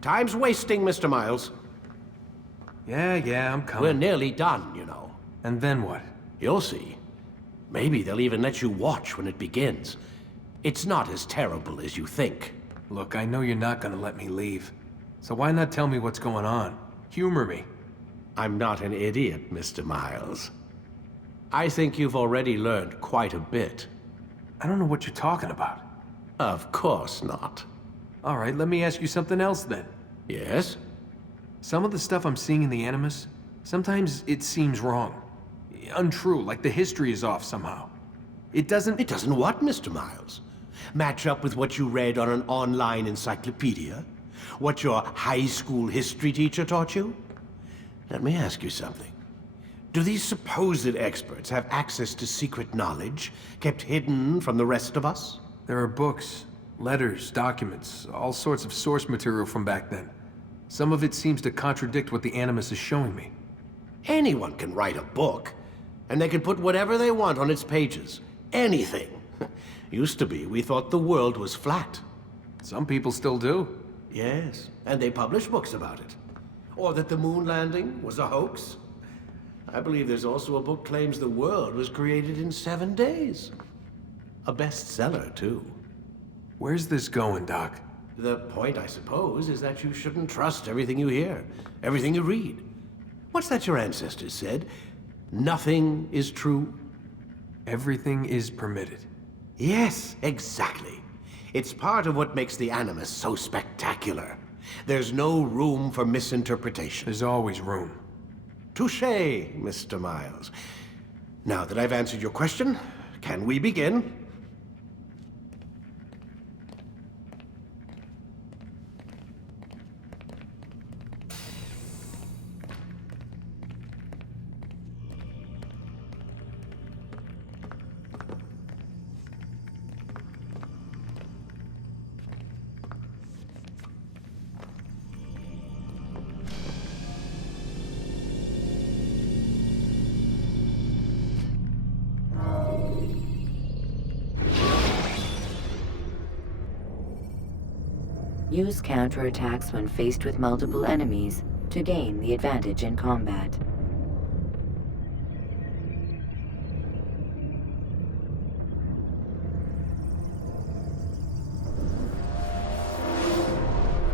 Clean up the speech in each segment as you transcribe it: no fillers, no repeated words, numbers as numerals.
Time's wasting, Mr. Miles. Yeah, I'm coming. We're nearly done, you know. And then what? You'll see. Maybe they'll even let you watch when it begins. It's not as terrible as you think. Look, I know you're not gonna let me leave. So why not tell me what's going on? Humor me. I'm not an idiot, Mr. Miles. I think you've already learned quite a bit. I don't know what you're talking about. Of course not. All right, let me ask you something else then. Yes? Some of the stuff I'm seeing in the Animus, sometimes it seems wrong. Untrue, like the history is off somehow. It doesn't... It doesn't what, Mr. Miles? Match up with what you read on an online encyclopedia? What your high school history teacher taught you? Let me ask you something. Do these supposed experts have access to secret knowledge kept hidden from the rest of us? There are books, letters, documents, all sorts of source material from back then. Some of it seems to contradict what the Animus is showing me. Anyone can write a book, and they can put whatever they want on its pages. Anything. Used to be, we thought the world was flat. Some people still do. Yes, and they publish books about it. Or that the moon landing was a hoax. I believe there's also a book claims the world was created in 7 days. A bestseller, too. Where's this going, Doc? The point, I suppose, is that you shouldn't trust everything you hear, everything you read. What's that your ancestors said? Nothing is true? Everything is permitted. Yes, exactly. It's part of what makes the Animus so spectacular. There's no room for misinterpretation. There's always room. Touché, Mr. Miles. Now that I've answered your question, can we begin? Use counterattacks when faced with multiple enemies to gain the advantage in combat.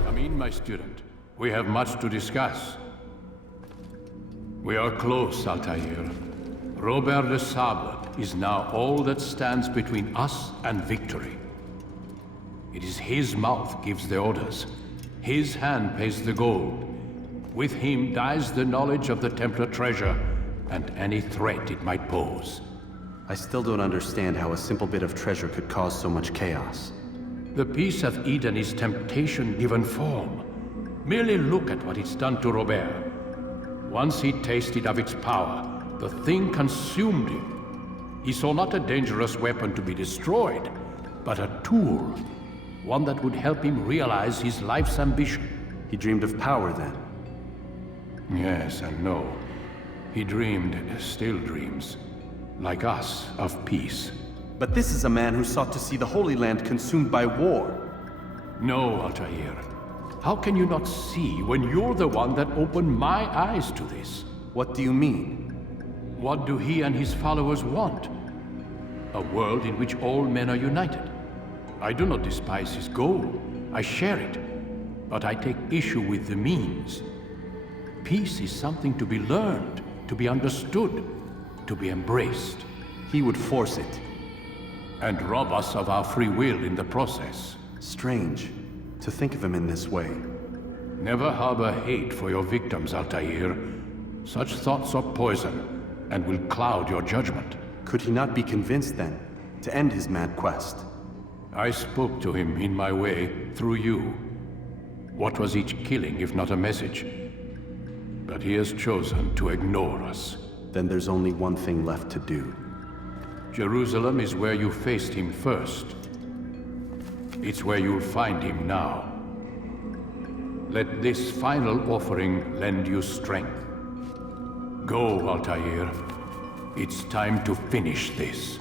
Come in, my student. We have much to discuss. We are close, Altair. Robert de Sable is now all that stands between us and victory. It is his mouth gives the orders. His hand pays the gold. With him dies the knowledge of the Templar treasure and any threat it might pose. I still don't understand how a simple bit of treasure could cause so much chaos. The peace of Eden is temptation given form. Merely look at what it's done to Robert. Once he tasted of its power, the thing consumed him. He saw not a dangerous weapon to be destroyed, but a tool. One that would help him realize his life's ambition. He dreamed of power then? Yes and no. He dreamed, still dreams, like us, of peace. But this is a man who sought to see the Holy Land consumed by war. No, Altair. How can you not see when you're the one that opened my eyes to this? What do you mean? What do he and his followers want? A world in which all men are united. I do not despise his goal. I share it. But I take issue with the means. Peace is something to be learned, to be understood, to be embraced. He would force it. And rob us of our free will in the process. Strange, to think of him in this way. Never harbor hate for your victims, Altair. Such thoughts are poison, and will cloud your judgment. Could he not be convinced then, to end his mad quest? I spoke to him in my way, through you. What was each killing if not a message? But he has chosen to ignore us. Then there's only one thing left to do. Jerusalem is where you faced him first. It's where you'll find him now. Let this final offering lend you strength. Go, Altair. It's time to finish this.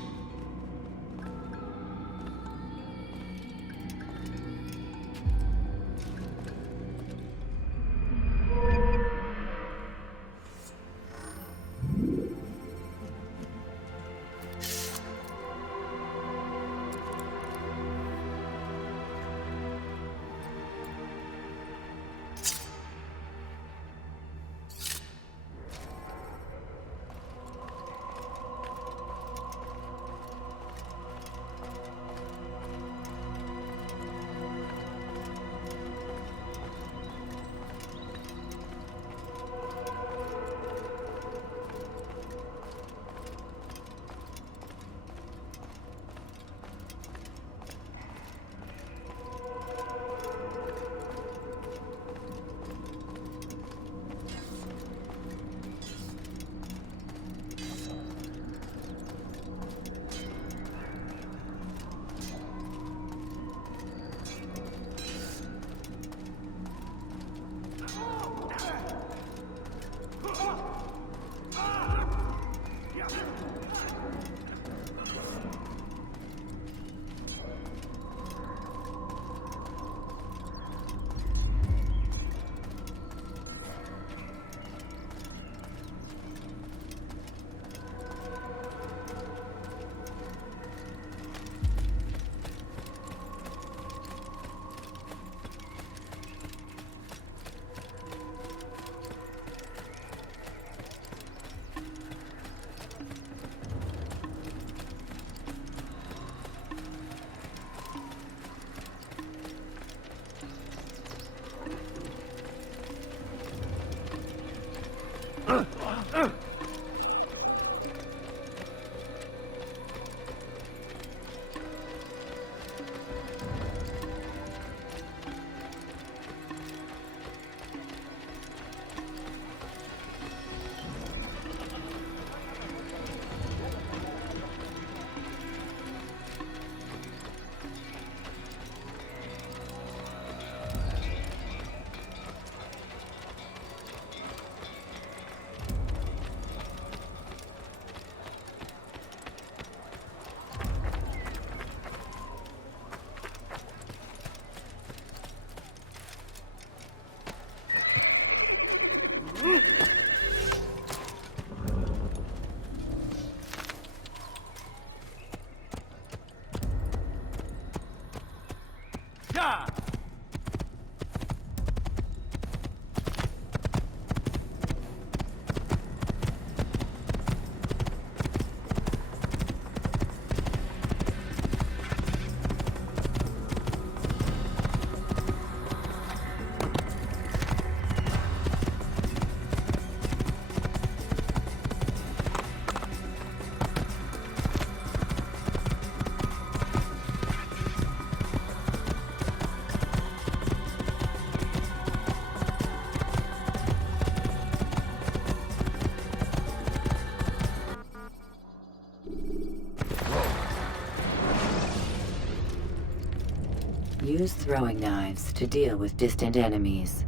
use throwing knives to deal with distant enemies.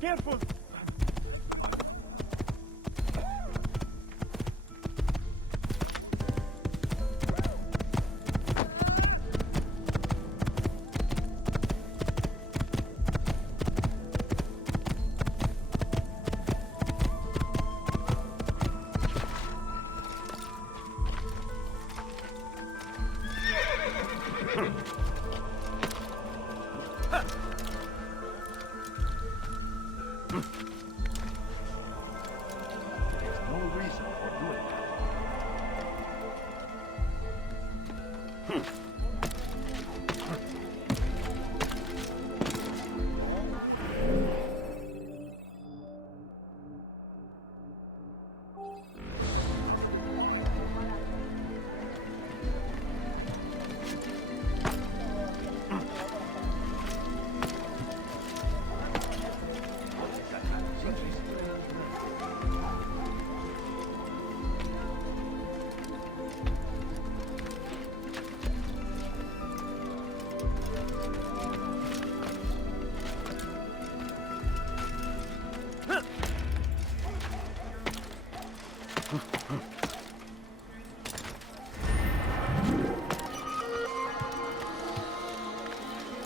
Careful! No reason for doing that.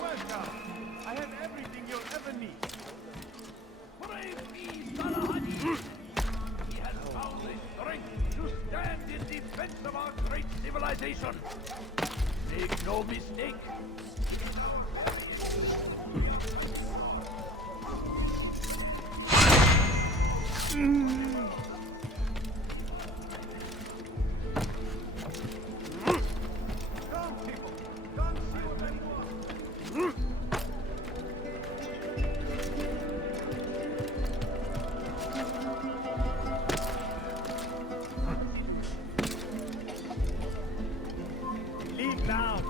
Welcome. I have everything you'll ever need. Brave me, Salahadi! He has found the strength to stand in defense of our great civilization. Make no mistake. Come, people. Come see what I want. Leave now.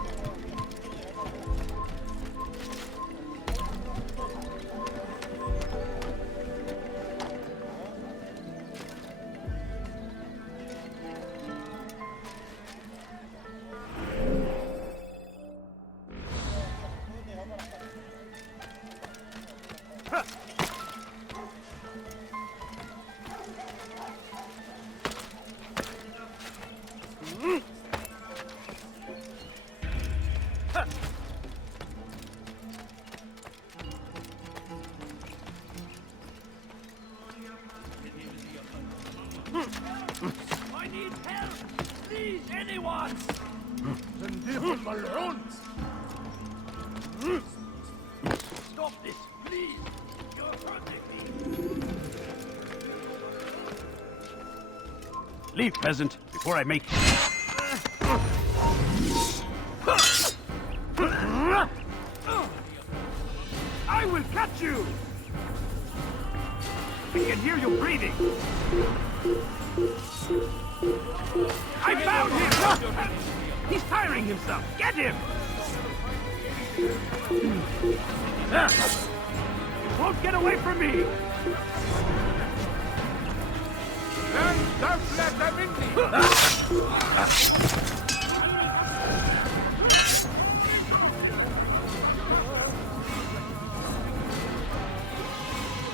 I need help! Please, anyone! Send balloons! Stop this, please! You're hurting me! Leave, peasant, before I make... I will catch you! I can hear you breathing! I found him! He's tiring himself! Get him! You won't get away from me! Don't let them in!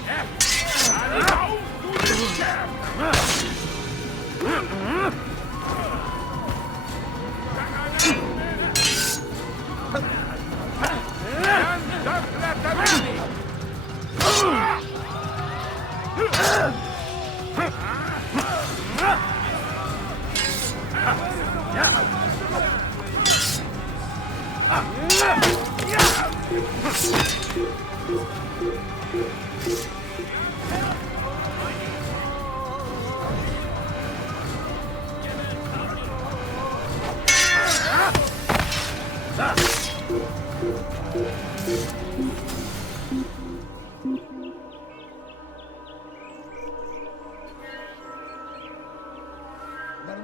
Yeah!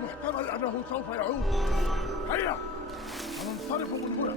المحتمل أنه سوف يعود. هيا سننصرف من هنا.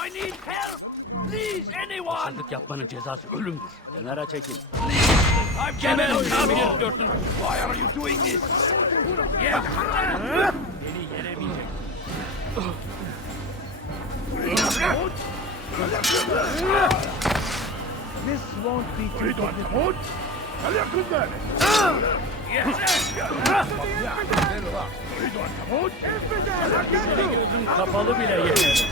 I need help! Please, anyone! Hırsızlık yapmanın cezası ölümdür. Kenara çekil. I'm Kemal. Why are you doing this? Yeah. Beni yenemeyecek. This won't be too difficult. فليكن ذلك. Seni gözüm kapalı bile yener.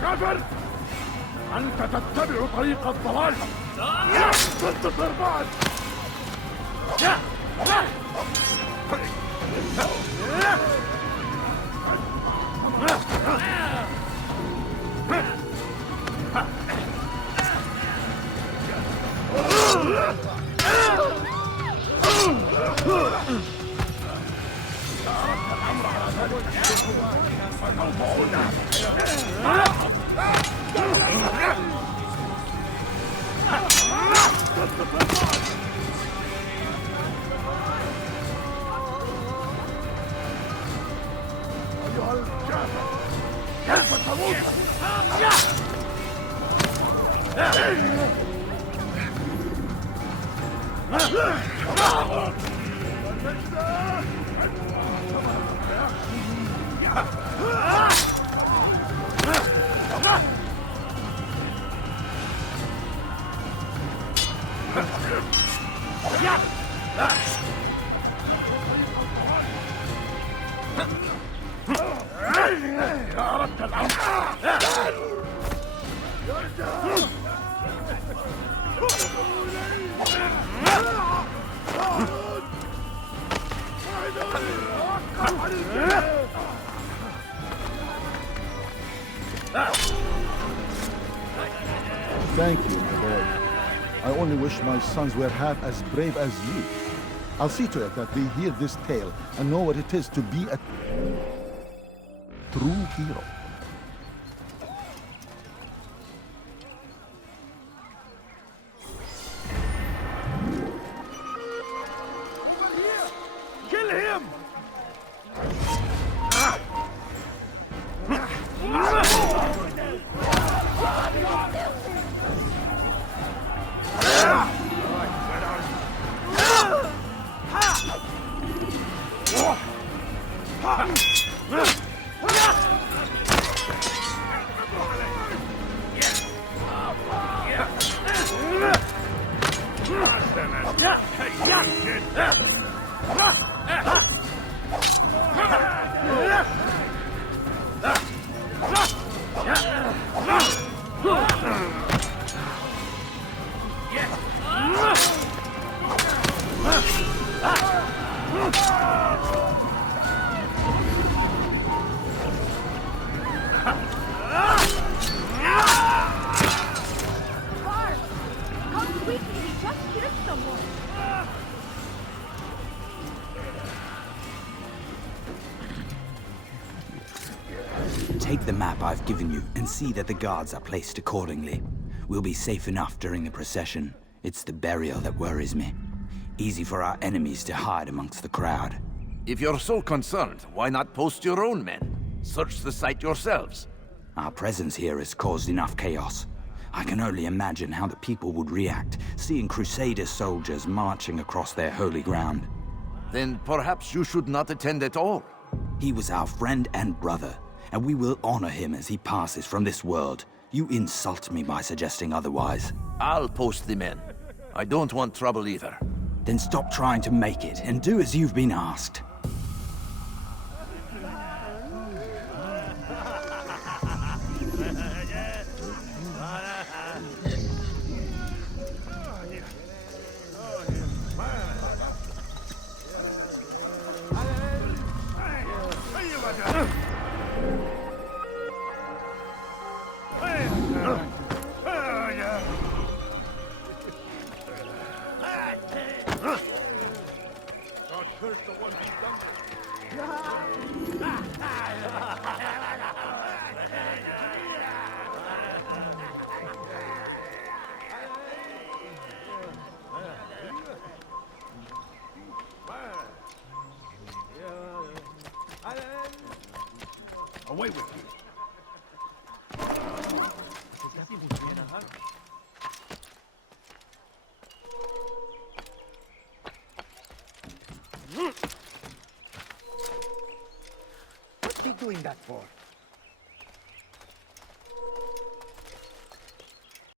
كافر! أنت تتبع طريق الضلال! تنتصر بعد! أيها الكافر! كيف تموت؟ أردت الأمر. Thank you, my lord. I only wish my sons were half as brave as you. I'll see to it that they hear this tale and know what it is to be a true hero. Kill him! Take the map I've given you and see that the guards are placed accordingly. We'll be safe enough during the procession. It's the burial that worries me. Easy for our enemies to hide amongst the crowd. If you're so concerned, why not post your own men? Search the site yourselves. Our presence here has caused enough chaos. I can only imagine how the people would react, seeing Crusader soldiers marching across their holy ground. Then perhaps you should not attend at all. He was our friend and brother, and we will honor him as he passes from this world. You insult me by suggesting otherwise. I'll post the men. I don't want trouble either. Then stop trying to make it, and do as you've been asked. Away with you. What's he doing that for?